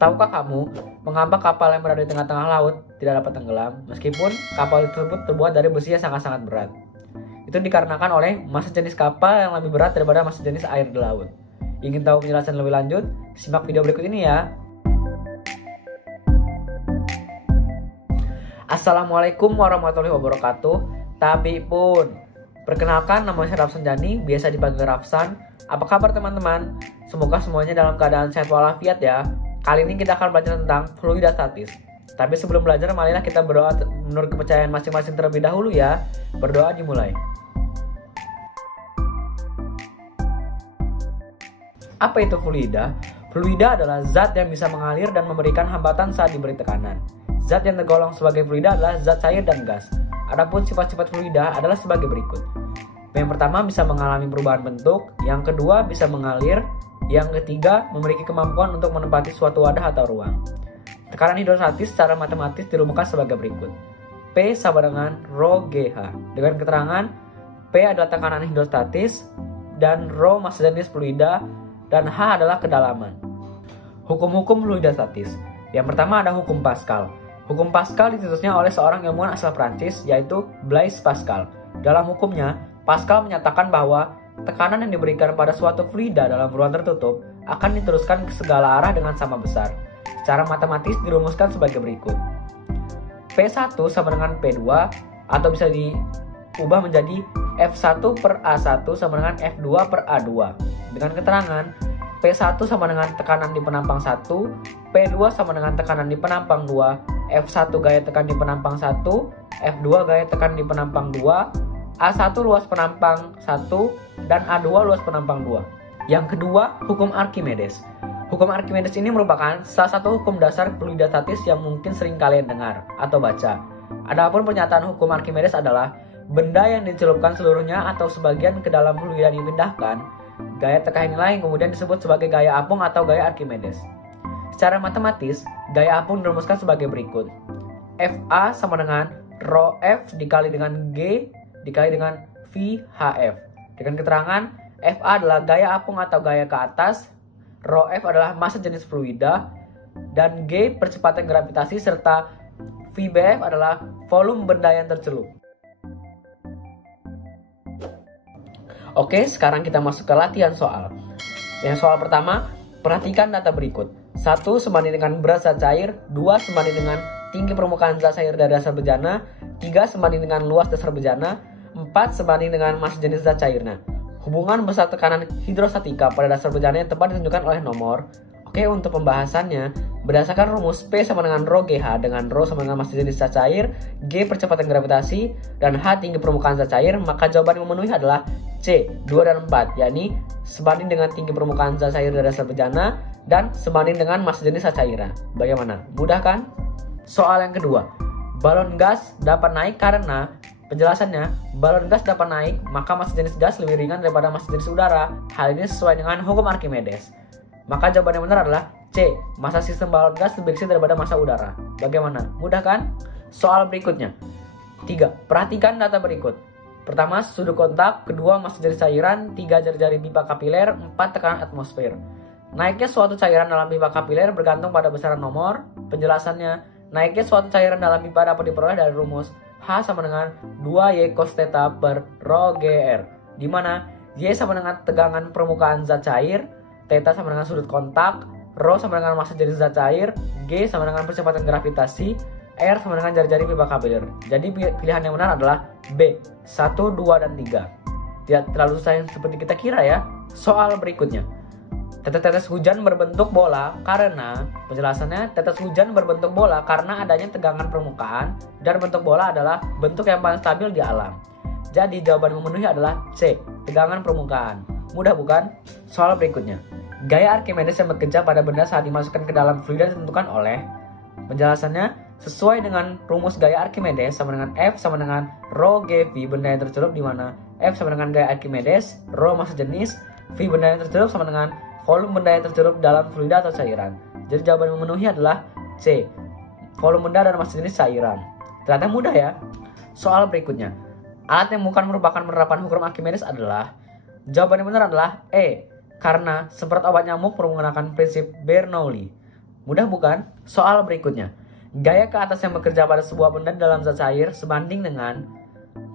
Tahukah kamu mengapa kapal yang berada di tengah-tengah laut tidak dapat tenggelam meskipun kapal tersebut terbuat dari besi yang sangat-sangat berat? Itu dikarenakan oleh massa jenis kapal yang lebih berat daripada massa jenis air di laut. Ingin tahu penjelasan lebih lanjut? Simak video berikut ini ya. Assalamualaikum warahmatullahi wabarakatuh. Tapi pun, perkenalkan, nama saya Rafsan Jani, biasa dipanggil Rafsan. Apa kabar teman-teman? Semoga semuanya dalam keadaan sehat walafiat ya. Kali ini kita akan belajar tentang fluidastatis. Tapi sebelum belajar, marilah kita berdoa menurut kepercayaan masing-masing terlebih dahulu ya. Berdoa dimulai. Apa itu fluida? Fluida adalah zat yang bisa mengalir dan memberikan hambatan saat diberi tekanan. Zat yang tergolong sebagai fluida adalah zat cair dan gas. Adapun sifat-sifat fluida adalah sebagai berikut. Yang pertama, bisa mengalami perubahan bentuk. Yang kedua, bisa mengalir. Yang ketiga, memiliki kemampuan untuk menempati suatu wadah atau ruang. Tekanan hidrostatis secara matematis dirumuskan sebagai berikut. P sama dengan Rho GH. Dengan keterangan, P adalah tekanan hidrostatis dan Rho massa jenis fluida dan H adalah kedalaman. Hukum-hukum fluidastatis. Yang pertama ada hukum Pascal. Hukum Pascal dicetusnya oleh seorang ilmuwan asal Prancis yaitu Blaise Pascal. Dalam hukumnya, Pascal menyatakan bahwa tekanan yang diberikan pada suatu fluida dalam ruang tertutup akan diteruskan ke segala arah dengan sama besar. Secara matematis dirumuskan sebagai berikut. P1 sama dengan P2 atau bisa diubah menjadi F1 per A1 sama dengan F2 per A2. Dengan keterangan P1 sama dengan tekanan di penampang 1, P2 sama dengan tekanan di penampang 2, F1 gaya tekan di penampang 1, F2 gaya tekan di penampang 2, A1 luas penampang 1, dan A2 luas penampang 2. Yang kedua, hukum Archimedes. Hukum Archimedes ini merupakan salah satu hukum dasar fluidastatis yang mungkin sering kalian dengar atau baca. Adapun pernyataan hukum Archimedes adalah benda yang dicelupkan seluruhnya atau sebagian ke dalam fluida dipindahkan, gaya tekan inilah yang kemudian disebut sebagai gaya apung atau gaya Archimedes. Secara matematis, gaya apung dirumuskan sebagai berikut. Fa sama dengan Rho F dikali dengan G dikali dengan VHF. Dengan keterangan, Fa adalah gaya apung atau gaya ke atas, Rho F adalah massa jenis fluida, dan G percepatan gravitasi, serta VBF adalah volume benda yang tercelup. Oke, sekarang kita masuk ke latihan soal. Yang soal pertama, perhatikan data berikut. 1 sebanding dengan berat zat cair, 2 sebanding dengan tinggi permukaan zat cair dari dasar bejana, 3 sebanding dengan luas dasar bejana, 4 sebanding dengan massa jenis zat cairnya. Hubungan besar tekanan hidrostatika pada dasar bejana yang tepat ditunjukkan oleh nomor. Oke, untuk pembahasannya, berdasarkan rumus P sama dengan Rho GH dengan Rho sama dengan massa jenis zat cair, G percepatan gravitasi, dan H tinggi permukaan zat cair, maka jawaban yang memenuhi adalah C, 2 dan 4, yakni sebanding dengan tinggi permukaan zat cair dari dasar bejana dan sebanding dengan massa jenis zat cairnya. Bagaimana? Mudah kan? Soal yang kedua, balon gas dapat naik karena, penjelasannya, balon gas dapat naik maka massa jenis gas lebih ringan daripada massa jenis udara. Hal ini sesuai dengan hukum Archimedes. Maka jawaban yang benar adalah C, massa sistem balon gas lebih kecil daripada massa udara. Bagaimana? Mudah kan? Soal berikutnya. 3. Perhatikan data berikut. Pertama, sudut kontak, kedua, massa jenis cairan, 3 jari-jari pipa kapiler, 4 tekanan atmosfer. Naiknya suatu cairan dalam pipa kapiler bergantung pada besaran nomor. Penjelasannya, naiknya suatu cairan dalam pipa dapat diperoleh dari rumus H sama dengan 2Y cos theta per Rho GR, di mana Y sama dengan tegangan permukaan zat cair, theta sama dengan sudut kontak, Rho sama dengan massa jenis zat cair, G sama dengan percepatan gravitasi, R sama dengan jari-jari pipa kapiler. Jadi pilihan yang benar adalah B, 1, 2, dan 3. Tidak terlalu susah yang seperti kita kira ya. Soal berikutnya. Tetes hujan berbentuk bola karena, penjelasannya, tetes hujan berbentuk bola karena adanya tegangan permukaan dan bentuk bola adalah bentuk yang paling stabil di alam. Jadi jawaban yang memenuhi adalah C, tegangan permukaan. Mudah bukan? Soal berikutnya. Gaya Archimedes yang bekerja pada benda saat dimasukkan ke dalam fluida ditentukan oleh, penjelasannya, sesuai dengan rumus gaya Archimedes sama dengan F sama dengan Rho GV benda yang tercelup, di mana F sama dengan gaya Archimedes, Rho massa jenis, V benda yang tercelup sama dengan volume benda yang tercelup dalam fluida atau cairan. Jadi jawaban yang memenuhi adalah C, volume benda dan massa jenis cairan. Ternyata mudah ya. Soal berikutnya. Alat yang bukan merupakan penerapan hukum Archimedes adalah, jawaban yang benar adalah E, karena semprot obat nyamuk menggunakan prinsip Bernoulli. Mudah bukan? Soal berikutnya. Gaya ke atas yang bekerja pada sebuah benda dalam zat cair sebanding dengan,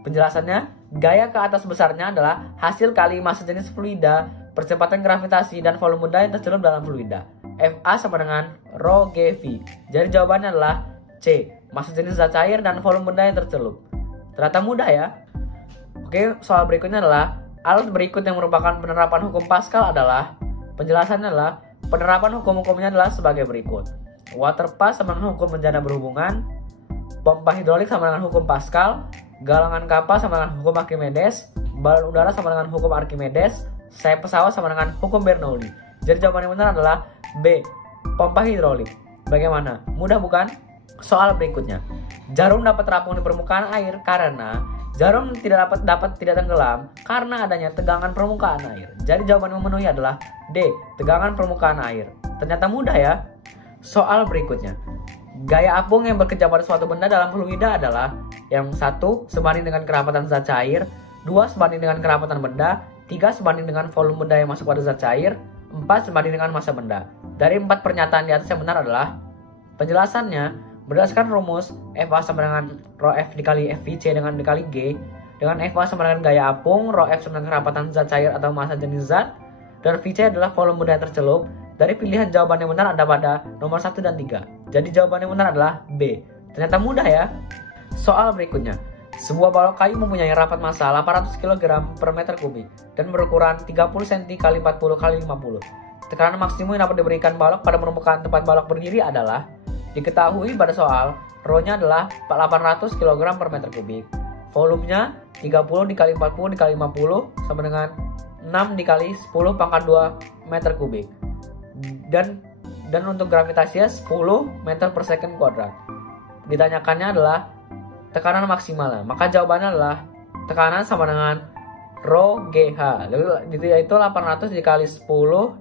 penjelasannya, gaya ke atas besarnya adalah hasil kali massa jenis fluida, percepatan gravitasi, dan volume benda yang tercelup dalam fluida. Fa sama dengan rho GV. Jadi jawabannya adalah C, massa jenis zat cair dan volume benda yang tercelup. Ternyata mudah ya. Oke, soal berikutnya adalah alat berikut yang merupakan penerapan hukum Pascal adalah, penjelasannya adalah penerapan hukum-hukumnya adalah sebagai berikut. Water pass sama dengan hukum bencana berhubungan, pompa hidrolik sama dengan hukum Pascal, galangan kapal sama dengan hukum Archimedes, balon udara sama dengan hukum Archimedes, sayap pesawat sama dengan hukum Bernoulli. Jadi jawaban yang benar adalah B, pompa hidrolik. Bagaimana? Mudah bukan? Soal berikutnya. Jarum dapat terapung di permukaan air karena jarum tidak tenggelam karena adanya tegangan permukaan air. Jadi jawaban yang memenuhi adalah D, tegangan permukaan air. Ternyata mudah ya. Soal berikutnya. Gaya apung yang bekerja pada suatu benda dalam fluida adalah yang 1 sebanding dengan kerapatan zat cair, 2 sebanding dengan kerapatan benda, 3 sebanding dengan volume benda yang masuk pada zat cair, 4 sebanding dengan massa benda. Dari 4 pernyataan di atas yang benar adalah, penjelasannya berdasarkan rumus Fa sama dengan rho F dikali FVC dengan dikali G, dengan Fa sama dengan gaya apung, rho F sama dengan kerapatan zat cair atau massa jenis zat, dan VC adalah volume benda yang tercelup. Dari pilihan jawaban yang benar ada pada nomor 1 dan 3. Jadi jawaban yang benar adalah B. Ternyata mudah ya. Soal berikutnya. Sebuah balok kayu mempunyai rapat massa 800 kg per meter kubik dan berukuran 30 cm x 40 x 50. Tekanan maksimum yang dapat diberikan balok pada permukaan tempat balok berdiri adalah, diketahui pada soal, rho-nya adalah 800 kg per meter kubik. Volumenya 30 dikali 40 dikali 50 sama dengan 6 dikali 10 pangkat 2 meter kubik. Dan untuk gravitasinya 10 meter per second kuadrat. Ditanyakannya adalah tekanan maksimalnya. Maka jawabannya adalah tekanan sama dengan rho GH, yaitu 800 dikali 10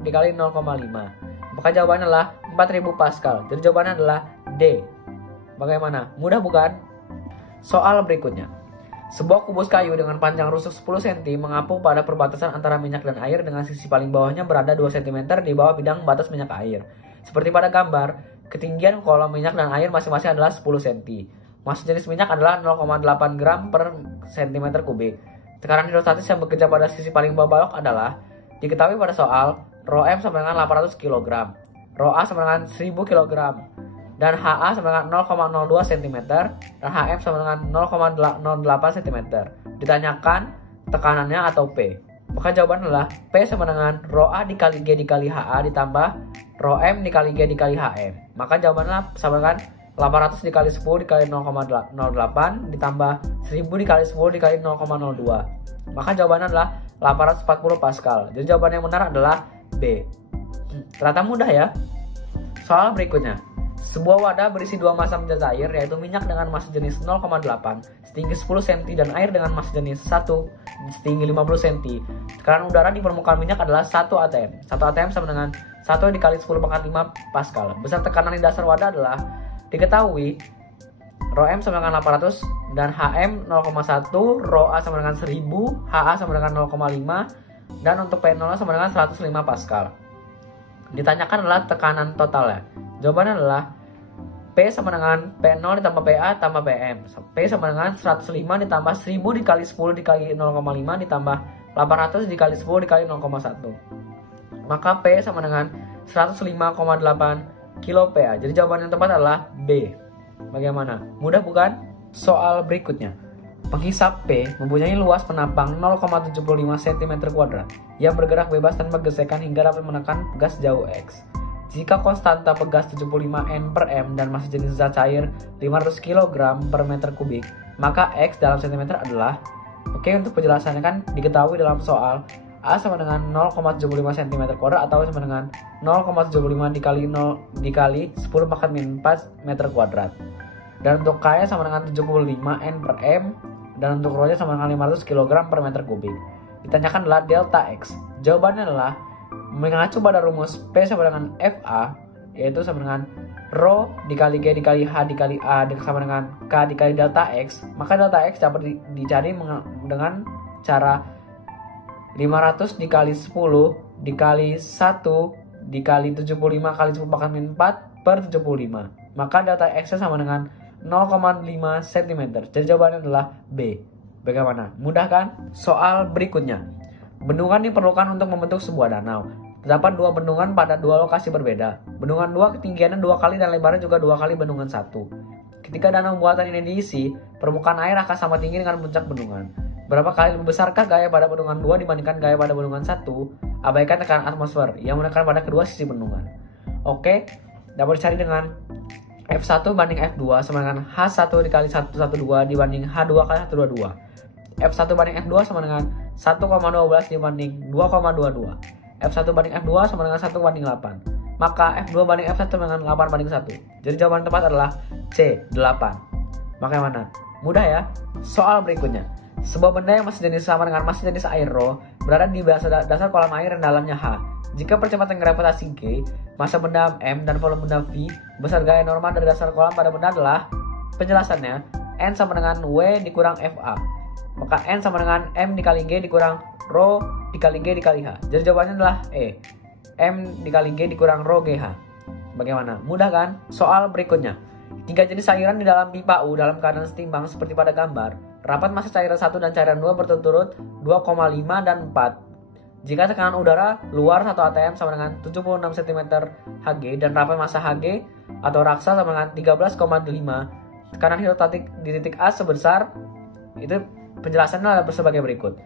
dikali 0,5. Maka jawabannya adalah 4000 Pascal. Jadi jawabannya adalah D. Bagaimana? Mudah bukan? Soal berikutnya. Sebuah kubus kayu dengan panjang rusuk 10 cm mengapung pada perbatasan antara minyak dan air dengan sisi paling bawahnya berada 2 cm di bawah bidang batas minyak air. Seperti pada gambar, ketinggian kolom minyak dan air masing-masing adalah 10 cm. Massa jenis minyak adalah 0,8 gram per cm kubik. Tekanan hidrostatis yang bekerja pada sisi paling bawah balok adalah, diketahui pada soal, rho M sama dengan 800 kg, rho A sama dengan 1000 kg, dan HA sama dengan 0,02 cm, dan HM sama dengan 0,08 cm. Ditanyakan tekanannya atau P. Maka jawabannya adalah P sama dengan rho A dikali G dikali HA ditambah rho M dikali G dikali HM. Maka jawabannya sama dengan 800 dikali 10 dikali 0,08 ditambah 1000 dikali 10 dikali 0,02. Maka jawabannya adalah 840 Pascal. Jadi jawaban yang benar adalah B. Ternyata mudah ya. Soal berikutnya. Sebuah wadah berisi dua massa zat cair, yaitu minyak dengan massa jenis 0,8 setinggi 10 cm dan air dengan massa jenis 1 setinggi 50 cm. Tekanan udara di permukaan minyak adalah 1 atm. 1 atm sama dengan 1 dikali 10 pangkat 5 Pascal. Besar tekanan di dasar wadah adalah, diketahui rho M sama dengan 800 dan HM 0,1, rho A sama dengan 1000, HA sama dengan 0,5, dan untuk P0 sama dengan 105 Pascal. Ditanyakan adalah tekanan totalnya. Jawabannya adalah P sama dengan P0 ditambah PA tambah PM. P sama dengan 105 ditambah 1000 dikali 10 dikali 0,5 ditambah 800 dikali 10 dikali 0,1. Maka P sama dengan 105,8 kilo PA. Jadi jawaban yang tepat adalah B. Bagaimana? Mudah bukan? Soal berikutnya. Penghisap P mempunyai luas penampang 0,75 cm2 yang bergerak bebas tanpa gesekan hingga dapat menekan gas jauh X. Jika konstanta pegas 75 N per M dan massa jenis zat cair 500 kg per meter kubik, maka X dalam cm adalah, oke, untuk penjelasannya kan diketahui dalam soal, A sama dengan 0,75 cm2 atau sama dengan 0,75 dikali 0 dikali 10 pangkat min 4 meter kuadrat. Dan untuk K sama dengan 75 N per M dan untuk Rho sama dengan 500 kg per meter kubik. Ditanyakan adalah delta X. Jawabannya adalah mengacu pada rumus P sama dengan FA, yaitu sama dengan rho dikali G dikali H dikali A sama dengan K dikali delta X. Maka delta X dapat dicari dengan cara 500 dikali 10 dikali 1 dikali 75 kali 10 pangkat min 4 per 75. Maka data X sama dengan 0,5 cm. Jadi jawabannya adalah B. Bagaimana? Mudah kan? Soal berikutnya. Bendungan diperlukan untuk membentuk sebuah danau. Terdapat dua bendungan pada dua lokasi berbeda. Bendungan 2 ketinggiannya 2 kali dan lebarnya juga 2 kali bendungan 1. Ketika danau buatan ini diisi, permukaan air akan sama tinggi dengan puncak bendungan. Berapa kali lebih besarkah gaya pada bendungan 2 dibandingkan gaya pada bendungan 1? Abaikan tekanan atmosfer yang menekan pada kedua sisi bendungan. Oke, dapat dicari dengan F1 banding F2 sama dengan H1 dikali 112 dibanding H2 kali 122. F1 banding F2 sama dengan 1,12 dibanding 2,22. F1 banding F2 sama dengan 1 banding 8. Maka F2 banding F1 dengan 8 banding 1. Jadi jawaban tepat adalah C, 8. Maka yang mana? Mudah ya. Soal berikutnya. Sebuah benda yang masih jenis sama dengan masih jenis air Rho berada di dasar kolam air yang dalamnya H. Jika percepatan gravitasi G, massa benda M, dan volume benda V, besar gaya normal dari dasar kolam pada benda adalah, penjelasannya, N sama dengan W dikurang FA. Maka N sama dengan M dikali G dikurang Rho dikali G dikali H. Jadi jawabannya adalah E. M dikali G dikurang Rho GH. Bagaimana? Mudah kan? Soal berikutnya. 3 jenis cairan di dalam pipa U dalam keadaan setimbang seperti pada gambar. Rapat massa cairan 1 dan cairan 2 berturut-turut 2,5 dan 4. Jika tekanan udara luar 1 atm sama dengan 76 cm Hg dan rapat massa Hg atau raksa sama dengan 13,5, tekanan hidrostatik di titik A sebesar, itu penjelasannya adalah sebagai berikut.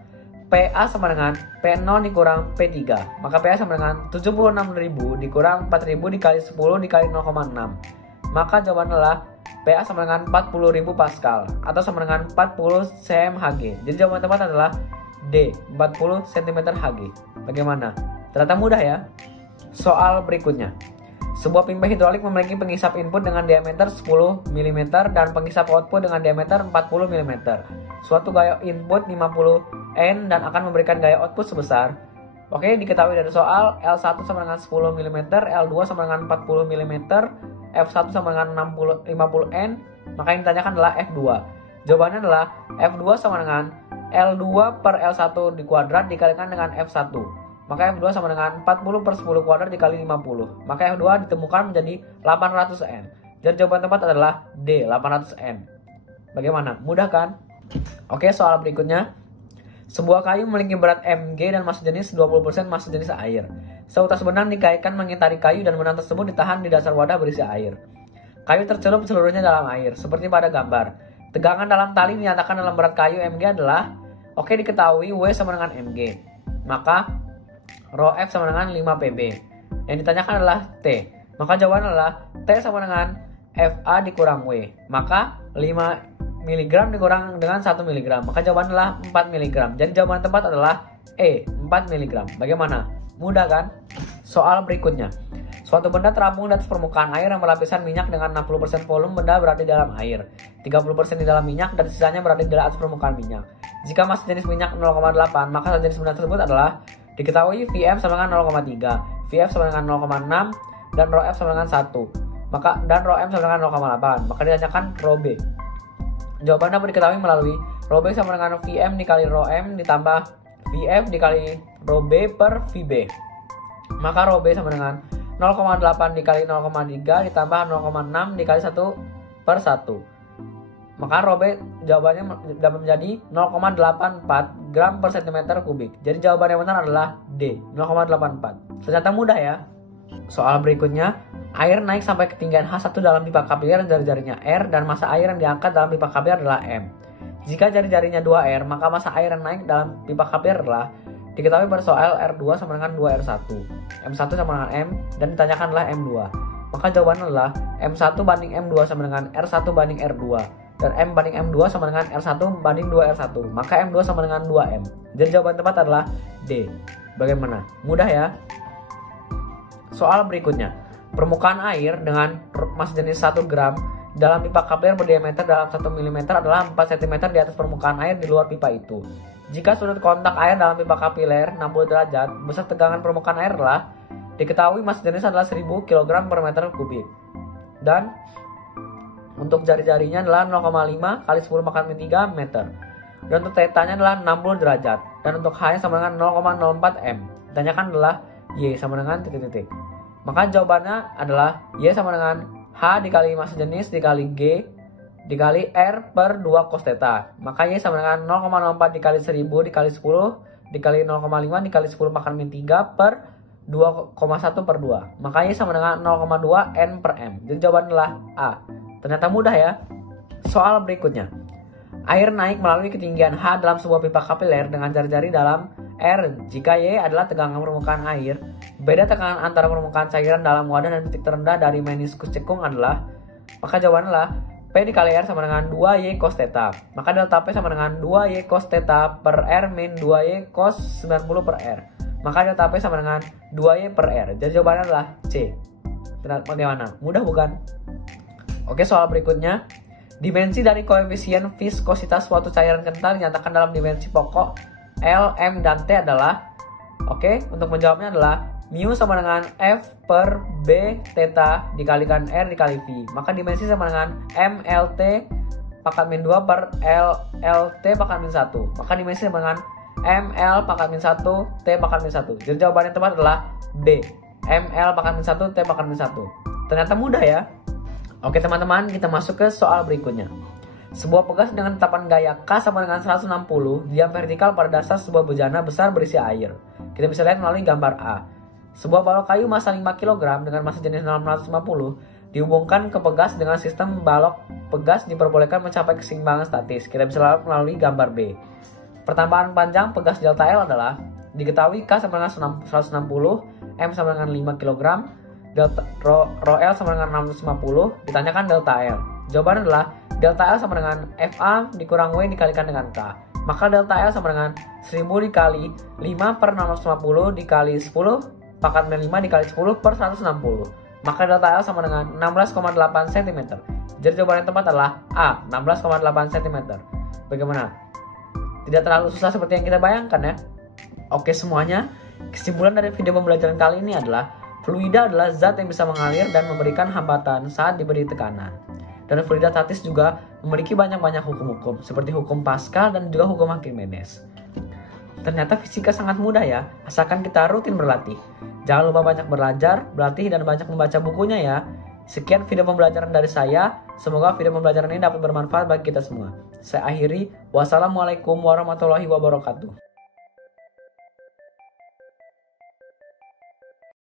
PA sama dengan P0 dikurang P3. Maka PA sama dengan 76.000 dikurang 4.000 dikali 10 dikali 0,6. Maka jawabannya adalah PA sama dengan 40.000 Pascal atau sama dengan 40 cm Hg. Jadi jawaban tepat adalah D, 40 cm Hg. Bagaimana? Ternyata mudah ya. Soal berikutnya. Sebuah pipa hidrolik memiliki pengisap input dengan diameter 10 mm dan pengisap output dengan diameter 40 mm. Suatu gaya input 50 N dan akan memberikan gaya output sebesar. Oke, diketahui dari soal L1 sama dengan 10 mm, L2 sama dengan 40 mm, F1 sama dengan 50 N, maka yang ditanyakan adalah F2. Jawabannya adalah F2 sama dengan L2 per L1 di kuadrat dikalikan dengan F1. Maka F2 sama dengan 40 per 10 kuadrat dikali 50. Maka F2 ditemukan menjadi 800 N. Jadi jawaban tepat adalah D, 800 N. Bagaimana? Mudah kan? Oke, soal berikutnya. Sebuah kayu memiliki berat mg dan massa jenis 20% massa jenis air. Seutas benang dikaitkan mengitari kayu dan benang tersebut ditahan di dasar wadah berisi air. Kayu tercelup seluruhnya dalam air, seperti pada gambar. Tegangan dalam tali dinyatakan dalam berat kayu mg adalah, oke, diketahui W sama dengan mg. Maka Rho F sama dengan 5 pb. Yang ditanyakan adalah T. Maka jawabannya adalah T sama dengan Fa dikurang W. Maka 5 mg dikurang dengan 1 mg, maka jawabannya adalah 4 mg. Jadi jawaban tepat adalah E, 4 mg. Bagaimana? Mudah kan? Soal berikutnya. Suatu benda terapung di atas permukaan air yang berlapisan minyak dengan 60% volume benda berada di dalam air, 30% di dalam minyak, dan sisanya berada di atas permukaan minyak. Jika massa jenis minyak 0,8, maka jenis benda tersebut adalah, diketahui Vf sama dengan 0,3, Vf sama dengan 0,6, dan Rho F sama dengan 1. Dan Rho M sama dengan 0,8. Maka ditanyakan Rho B. Jawaban dapat diketahui melalui Rho B sama dengan Vm dikali Rho M ditambah Vf dikali Rho B per Vb. Maka Rho B sama dengan 0,8 dikali 0,3 ditambah 0,6 dikali 1 per 1. Maka Rho B jawabannya dapat menjadi 0,84 gram per cm kubik. Jadi jawaban yang benar adalah D, 0,84. Ternyata mudah ya. Soal berikutnya, air naik sampai ketinggian H1 dalam pipa kapiler dan jari-jarinya R, dan massa air yang diangkat dalam pipa kapiler adalah M. Jika jari-jarinya 2R, maka massa air yang naik dalam pipa kapiler adalah, diketahui pada soal R2 sama dengan 2R1, M1 sama dengan M, dan ditanyakan adalah M2. Maka jawabannya adalah M1 banding M2 sama dengan R1 banding R2, dan M banding M2 sama dengan R1 banding 2R1, maka M2 sama dengan 2M. Jadi jawaban tepat adalah D. Bagaimana? Mudah ya. Soal berikutnya. Permukaan air dengan massa jenis 1 gram dalam pipa kapiler berdiameter dalam 1 mm adalah 4 cm di atas permukaan air di luar pipa itu. Jika sudut kontak air dalam pipa kapiler 60 derajat, besar tegangan permukaan air adalah, diketahui massa jenis adalah 1000 kg per meter kubik. Dan untuk jari-jarinya adalah 0,5 kali 10 pangkat 3 meter. Dan untuk θ-nya adalah 60 derajat. Dan untuk H-nya sama dengan 0,04 m. Ditanyakan adalah Y sama dengan titik-titik. Maka jawabannya adalah Y sama dengan H dikali massa jenis dikali G dikali R per 2 cos theta. Maka Y sama dengan 0,04 dikali 1000 dikali 10 dikali 0,5 dikali 10 pangkat min 3 per 2,1 per 2. Maka Y sama dengan 0,2 N per M. Jadi jawabannya adalah A. Ternyata mudah ya. Soal berikutnya. Air naik melalui ketinggian H dalam sebuah pipa kapiler dengan jari-jari dalam R. Jika Y adalah tegangan permukaan air, beda tekanan antara permukaan cairan dalam wadah dan titik terendah dari meniskus cekung adalah, maka jawabannya adalah P dikali R sama dengan 2Y cos theta. Maka delta P sama dengan 2Y cos theta per R min 2Y cos 90 per R. Maka delta P sama dengan 2Y per R. Jadi jawabannya adalah C. Bagaimana? Mudah bukan? Oke, soal berikutnya. Dimensi dari koefisien viskositas suatu cairan kental dinyatakan dalam dimensi pokok L, M, dan T adalah, oke, untuk menjawabnya adalah mu sama dengan F per B theta dikalikan R dikali V. Maka dimensi sama dengan M LT pangkat min 2 per L LT pangkat min 1. Maka dimensi sama dengan M L pangkat min 1 T pangkat min 1. Jadi jawaban yang tepat adalah B. M L pangkat min 1 T pangkat min 1. Ternyata mudah ya. Oke teman-teman, kita masuk ke soal berikutnya. Sebuah pegas dengan tetapan gaya K sama dengan 160 diam vertikal pada dasar sebuah bejana besar berisi air. Kita bisa lihat melalui gambar A. Sebuah balok kayu massa 5 kg dengan massa jenis 650 dihubungkan ke pegas dengan sistem balok pegas diperbolehkan mencapai keseimbangan statis. Kita bisa lihat melalui gambar B. Pertambahan panjang pegas delta L adalah diketahui K sama dengan 160, M sama dengan 5 kg, delta rho L sama dengan 650, ditanyakan delta L. Jawabannya adalah delta L sama dengan FA dikurang W dikalikan dengan K. Maka delta L sama dengan 1000 dikali 5 per 650 dikali 10 pangkat min 5 dikali 10 per 160. Maka delta L sama dengan 16,8 cm. Jadi jawaban yang tepat adalah A, 16,8 cm. Bagaimana? Tidak terlalu susah seperti yang kita bayangkan ya. Oke semuanya, kesimpulan dari video pembelajaran kali ini adalah fluida adalah zat yang bisa mengalir dan memberikan hambatan saat diberi tekanan. Dan fluida statis juga memiliki banyak-banyak hukum-hukum, seperti hukum Pascal dan juga hukum Archimedes. Ternyata fisika sangat mudah ya, asalkan kita rutin berlatih. Jangan lupa banyak belajar, berlatih, dan banyak membaca bukunya ya. Sekian video pembelajaran dari saya, semoga video pembelajaran ini dapat bermanfaat bagi kita semua. Saya akhiri, wassalamualaikum warahmatullahi wabarakatuh.